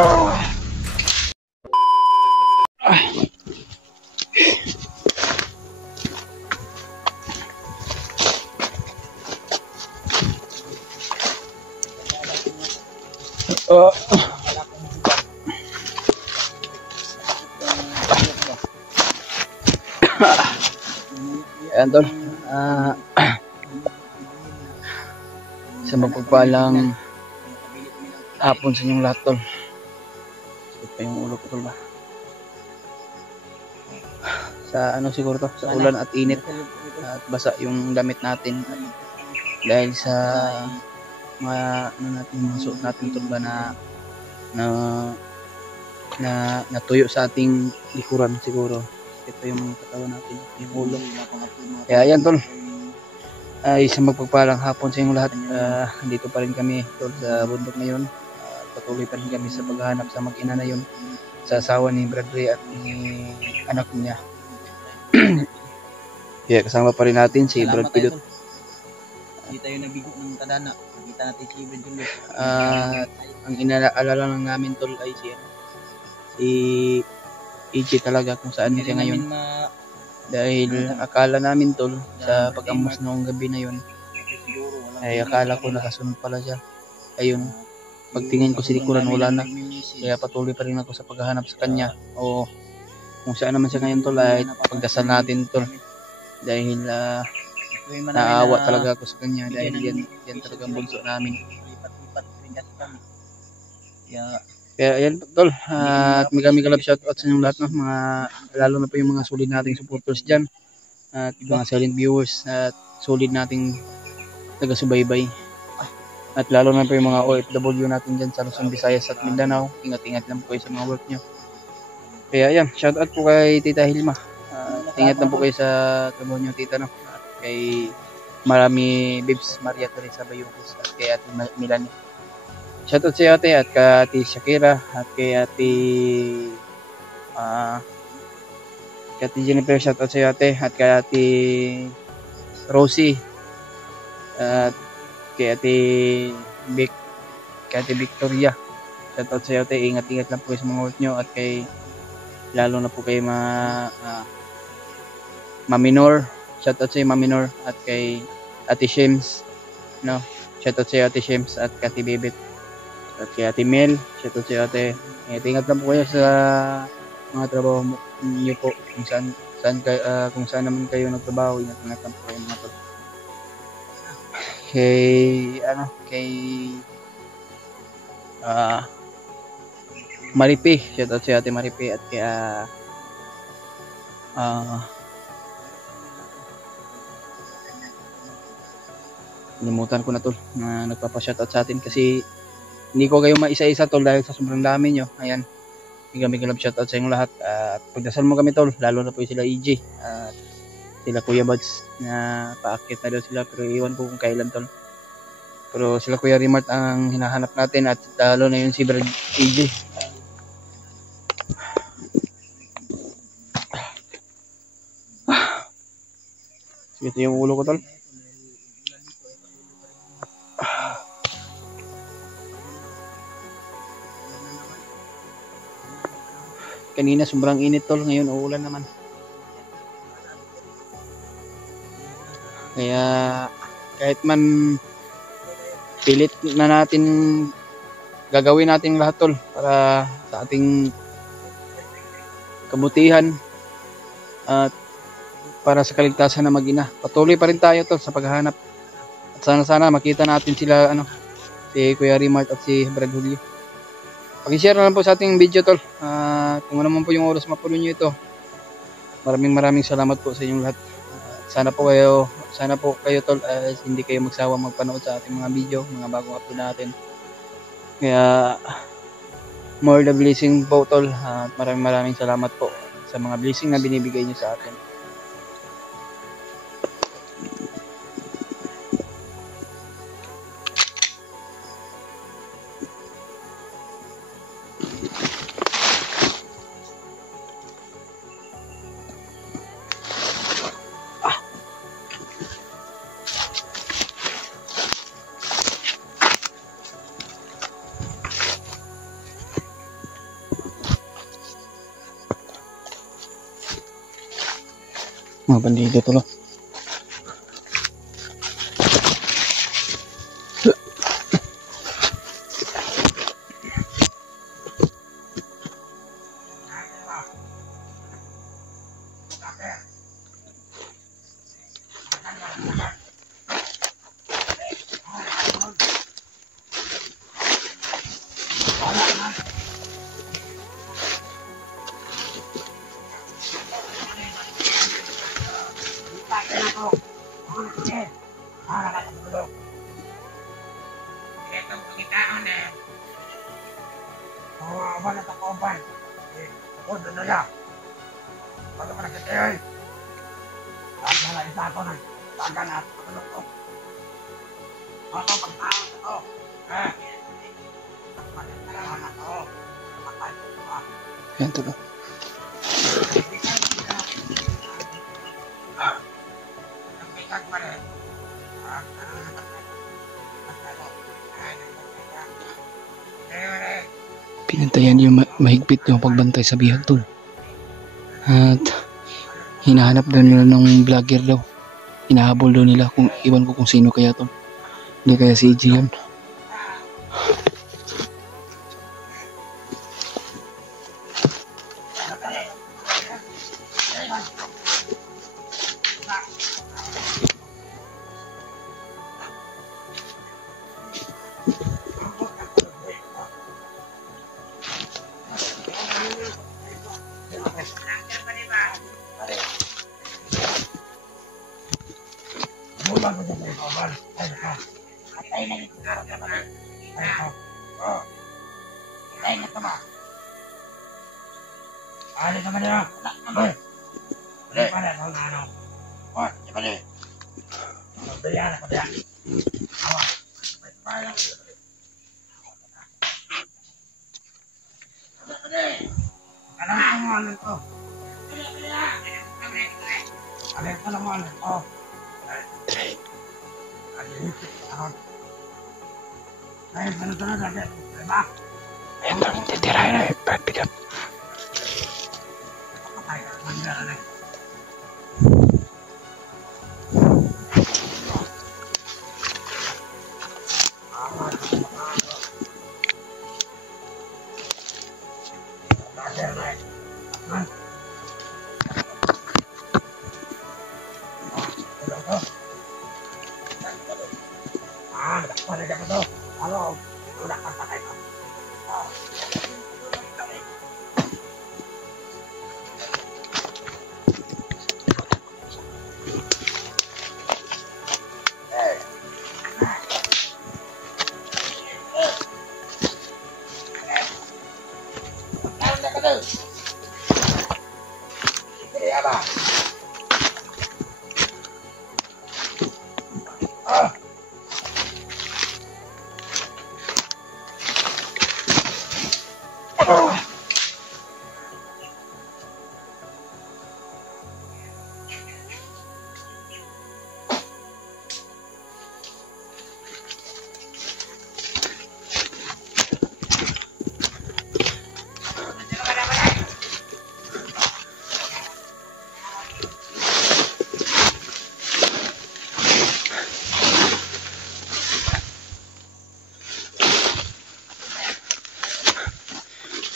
Ayan tol, sa mapagpalang hapon sa inyong lahat tol. Sakit pa yung ulo ko tol ba? Sa ano siguro to, sa ulan at init at basa yung damit natin dahil sa mga ano natin, mga suot natin tol ba na natuyo sa ating likuran siguro. Ito yung katawan natin, yung ulo. Kaya ayan tol, ay sa magpagpalang hapon sa inyong lahat. Dito pa rin kami tol sa bundok ngayon. Patuloy pa rin kami sa paghahanap sa mag-ina na yun, sa asawa ni Bradley at ni anak niya. Kaya kasama pa rin natin si Brad Pilot. Hindi tayo nabigo ng kadana. Nakita natin si Brad Pilot. Ang inaalala lang namin tol ay si EJ talaga kung saan siya ngayon. Dahil akala namin tol sa pag-amos noong gabi na yun ay akala ko nakasunod pala siya. Ayun, pagtingin ko sa likuran wala na. Kaya patuloy pa rin ako sa paghahanap sa kanya. O kung saan naman siya ngayon tol ay pagdasal natin tol. Dahil naawa talaga ako sa kanya dahil yan talagang bunso namin. Kaya ayan tol, at mega love shoutout sa inyong lahat, no? Mga, lalo na po yung mga solid nating supporters dyan at mga silent viewers at solid nating taga-subaybay, at lalo na po yung mga OFW natin dyan sa Luzon, Visayas at Mindanao. Ingat-ingat lang po kayo sa mga work nyo. Kaya ayan, shoutout po kay Tita Hilma, ingat lang po kayo sa trabaho nyo tita, no? At kay Marami Bibs, Maria Teresa Bayucos at kay Ate Milani. Shoutout sa ate at kay Ate Shakira at kay Ate Jennifer. Shoutout sa ate at kay Ate Rosie at kay Ate Victoria. Shoutout sa ate, ingat-ingat lang po kayo sa mga work nyo, at kay lalo na po kay Maminor. Shoutout sa Maminor at kay Ate Shems, no? Shoutout sa Ate Shems at kay Ate Bebet at kay Ate Mel. Shoutout sa ate. Ingat lang po kayo sa mga trabaho niyo po, kung saan naman kayo nagtrabaho. Ingat lang po kayo mga tol. Kay Maripi. Shoutout sa Ate Maripi at kay limutan ko na tol na nagpapa-shoutout sa atin kasi hindi ko kayo maisa-isa tol dahil sa sobrang dami nyo. Ayan, bigyan love shoutout sa inyong lahat. Pagdasal mo kami tol, lalo na po sila EJ at sila Kuya Buds na paakit na daw sila, pero iwan ko kung kailan tol. Pero sila Kuya Rimart ang hinahanap natin, at lalo na yun si Brad EJ. Ito yung ulo ko tol. Kanina sobrang init tol, ngayon uulan naman. Kaya kahit man pilit na natin, gagawin natin lahat tol para sa ating kabutihan at para sa kaligtasan ng mag-ina. Patuloy pa rin tayo tol sa paghahanap, at sana makita natin sila, si Kuya Rimart at si Brad Julio. Pag-share na lang po sa ating video tol. Kung ano man po yung oras mapanood nyo ito, maraming salamat po sa inyong lahat. Sana po kayo tol, hindi kayo magsawa magpanood sa ating mga video, mga bagong upload natin. Kaya more the blessing po tol, at maraming salamat po sa mga blessing na binibigay nyo sa atin. Mga bandido to lo. Ayan to lo. Pinantayan yung mahigpit yung pagbantay sa bihag tol. At hinahanap daw nila ng vlogger daw. Hinahabol daw nila, kung iwan ko kung sino kaya tol. Hindi kaya si EJ yun. Titirahin na yung pick up.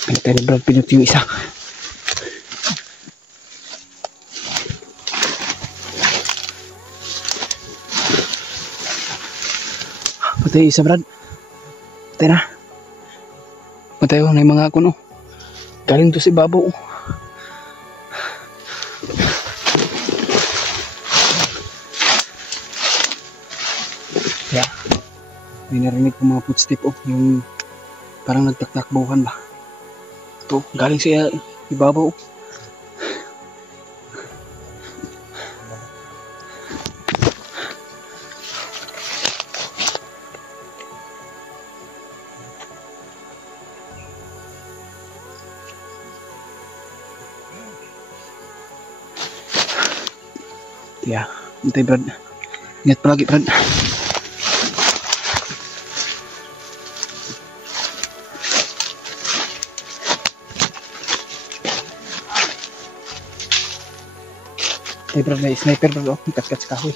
Pinatay ni Brad Pinot yung isa. Patay isa Brad. Patay na. Patay ko na yung mga kuno. Galing to si Babo. Yeah. May narinig ko mga footstep yung parang nagtaktakbuhan ba. Ito, galing siya ibabaw. Yeah, hintay Brad. Ingat palagi Brad. Bro, may sniper bro. Kat-kat sa kahoy.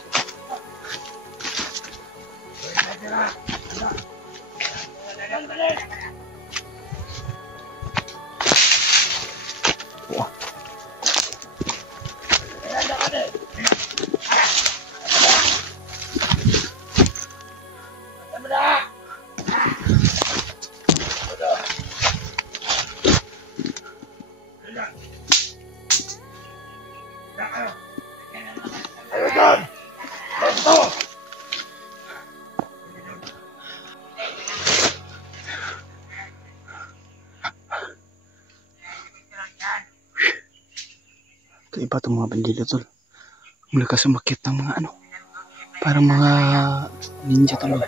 Kaiba itong mga bandila tol. Mula ka sumakit ng mga ano. Parang mga ninja tol.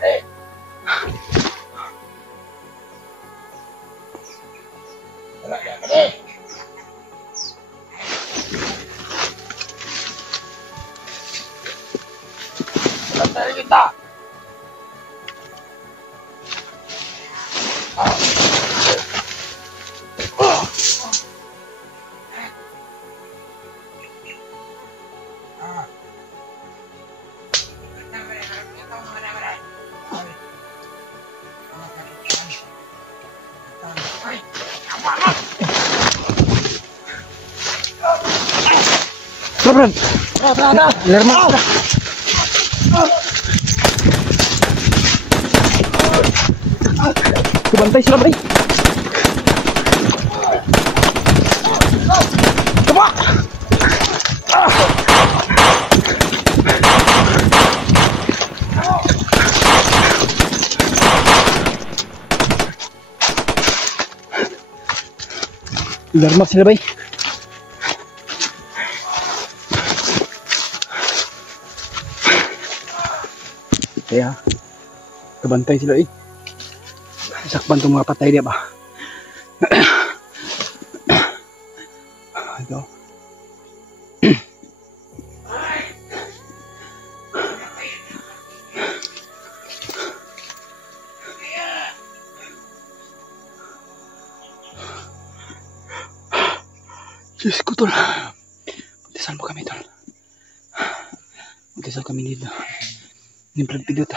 Brad. Lerma. Kubantay sila, pre. Tama. Lerma sila, pre. Kaya kabantay sila eh. Sakpan itong mga patay diya ba. Ito. Diyos ko tol. Magdasal mo kami tol. Magdasal kami dito. Nimbrag video ta.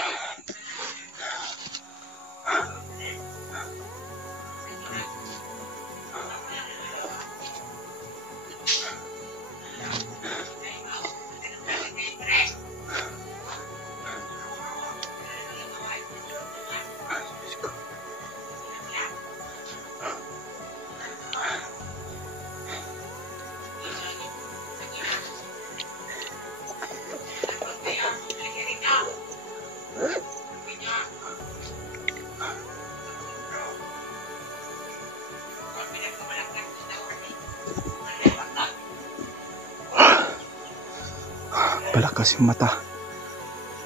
Palakas yung mata.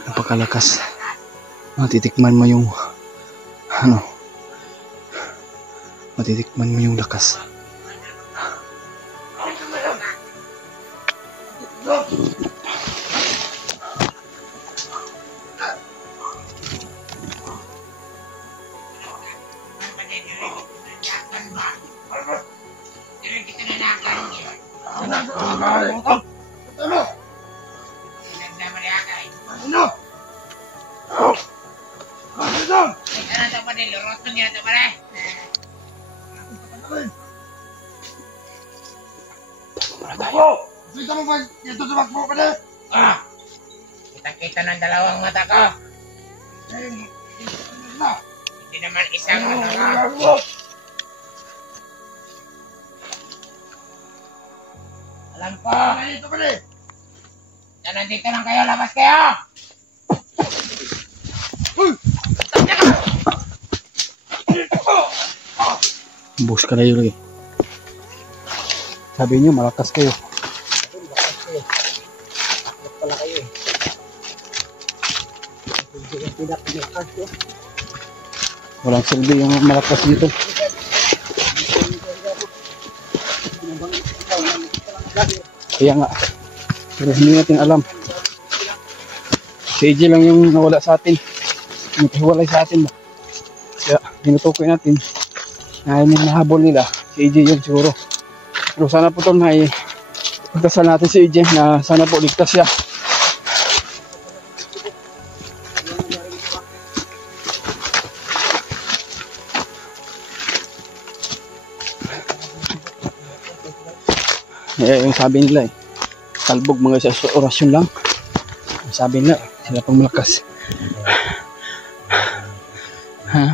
Napakalakas. Matitikman mo yung ano. Matitikman mo yung lakas. Kita-kita ng dalawang mata ko. Hindi naman isang mata ko. Alam ko. Na nandito lang kayo, labas kayo. Bus ka na yun lagi. Sabi niyo malakas kayo. Pala kayo eh. Walang silbi yung malakas dito. Kaya nga. Pero hindi natin alam. Si AJ lang yung nawala sa atin. Naghiwalay sa atin ba? Kaya tinutukoy natin na yung nahabol nila. Si AJ yun siguro. Pero sana po ito na Dasal natin si EJ na sana po ligtas siya. Yung sabi nila talbog mga sa orasyon lang. Sabi nila, sila pang malakas. Ha?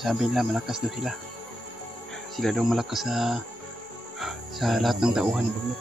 Sabi nila malakas daw sila. Sila daw malakas sa lahat ng tauhan ni Baglok.